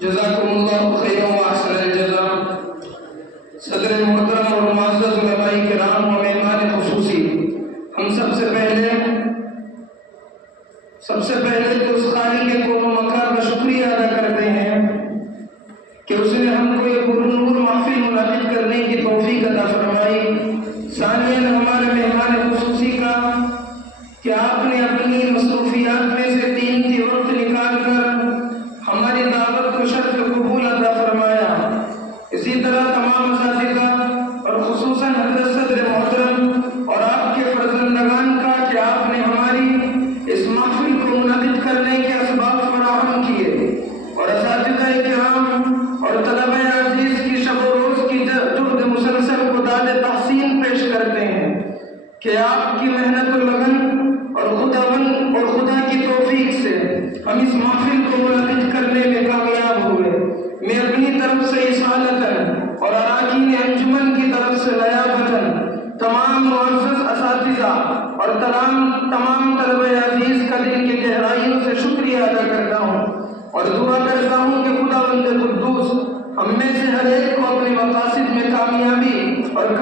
جزاکم اللہ خیر و احسن الجزاء۔ صدر محترم اور معزز علماء کرام و مہمان خصوصی، ہم سب سے پہلے تو اس خالق کون و مکان کا شکریہ ادا کرتے ہیں کہ اس نے ہم کو یہ پرنور محفل منعقد کرنے کی توفیق عطا فرمائی۔ ثانیاً ہمارے مہمان خصوصی کا کہ آپ نے اپنی مصروفیات میں سے 3 کی وقت نکال کر ہماری دعوت کو شرف قبول عطا فرمایا۔ اسی طرح تمام اساتذہ اور خصوصاً حضرت صدر محترم اور آپ کے فرزندگان کا کہ آپ نے ہماری اس محفل کو منعقد کرنے کے اسباب فراہم کیے، اور اساتذہ کرام اور طلبہ عزیز کی شب و روز کی جہد مسلسل کو داد تحسین پیش کرتے ہیں کہ آپ کی محنت و لگن اور خدا کی توفیق سے ہم اس محفل کو منعقد کرنے میں کامیاب ہوئے۔ میں اپنی طرف سے اصالتاً اور اراکین انجمن کی طرف سے نیابتاً تمام معزز اساتذہ اور تمام طلبہ عزیز کا دل کی گہرائیوں سے شکریہ ادا کرتا ہوں، اور دعا کرتا ہوں کہ خداوند قدوس ہم میں سے ہر ایک کو اپنے مقاصد میں کامیابی اور